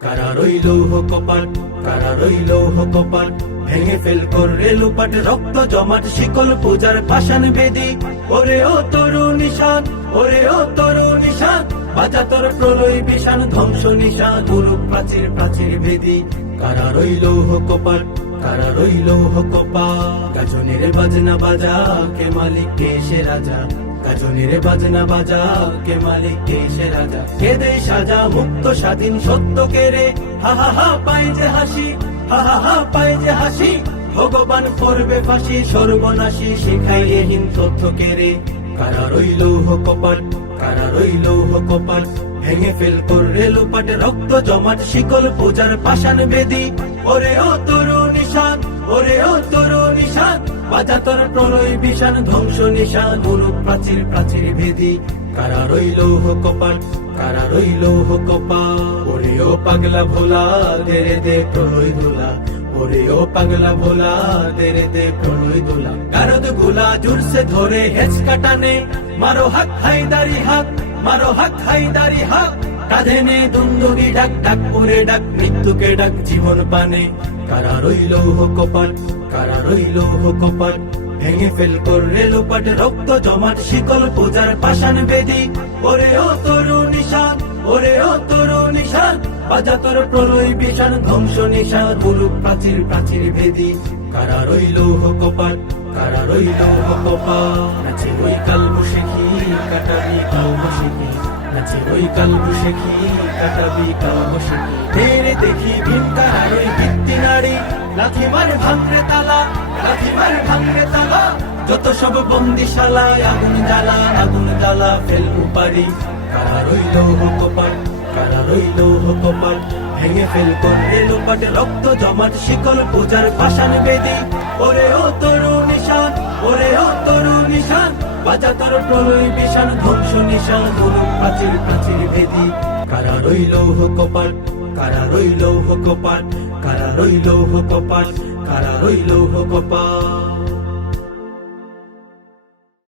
কারা রইল কপাট, কারা রইল কপাট, ভেঙে ফেল করে লুপাট, রক্ত জমাট শিকল পূজার পাষাণ বেদি। ওরে ও তরু নিশান, ওরে ও তরু নিশান, বাজা তোর প্রলয় বিষাণ, ধ্বংস নিশান, গুরু প্রাচীর প্রাচীর বেদি। কারা রইল কপাট, কারা রইল কপাট, গাজনের বাজনা বাজা, কে মালিক কে সে রাজা। গাজনের বাজনা বাজা, কে মালিক কে সে রাজা। কে দে সাজা মুক্ত স্বাধীন সত্য কে রে, হা হা হা পায় যে হাসি, হা হা হা পায় যে হাসি। ভগবান করবে ফাঁসি, সর্বনাশী শিখাইহীন তথ্য কে রে। কারা রইল কপাট, কারা রইল কপাট, ভেঙে ফেল করে লুপাট, রক্ত জমাট শিকল পূজার পাষাণ বেদি। ওরে ও তরু নিশান, ওরে ও তরু নিশান, বাজা তোর প্রলয় বিষাণ, ধ্বংস নিশান, গুরু প্রাচীর প্রাচীর ভেদি। কারা রইল কপাট, কারা রইল কপাট, ওরে ও পাগলা ভোলা, তেরে দে প্রলয় দোলা। ওরে ও পাগলা ভোলা, তেরে দে প্রলয় দোলা। গারদ গুলা জুড়ছে ধরে হেঁচ কাটানে, মারো হাক হায়দারি হাক, মারো হাক হায়দারি হাক। কাঁধে নে দুন্দুগি ডাক, ডাক করে ডাক, মৃত্যুকে ডাক জীবন পানে। কারা রইল কপাট, কারা রইল কপাট, ভেঙে ফেল করে লুপাট, রক্ত জমাট শিকল পূজার পাষাণ বেদি। ওরে ও তরু নিশান, ওরে ও তরু নিশান, বাজা তোর প্রলয় বিষাণ, ধ্বংস নিশান, গুরু প্রাচীর প্রাচীর ভেদি। কারা রইল কপাট, কারা রইল কপাট, নাচে ওই কাল বসেখি, কাটাবি কাল বসেখি। নাচে ওই কাল বসেখি, কাটাবি কাল বসেখি। তেরে দেখি ভিনকার আর ওই ভিত্তি নারী, লাথি মার ভাঙরে তালা, লাথি মার ভাঙরে তালা। যত সব বন্দিশালায় আগুন জ্বালা, আগুন জ্বালা ফেলবো পারি। কারা রইল কপাট, কারা রইল কপাট, ভেঙে ফেল করে লুপাট, রক্ত জমাট শিকল পূজার পাষাণ বেদি। ওরে ও তরু নিশান, ওরে ও তরু নিশান, বাজা তোর প্রলয় বিষাণ, ধ্বংস নিশান, গুরু প্রাচীর প্রাচীর ভেদি। কারা রইল কপাট, কারা রইল কপাট, কারা রইল কপাট, কারা রইল কপাট।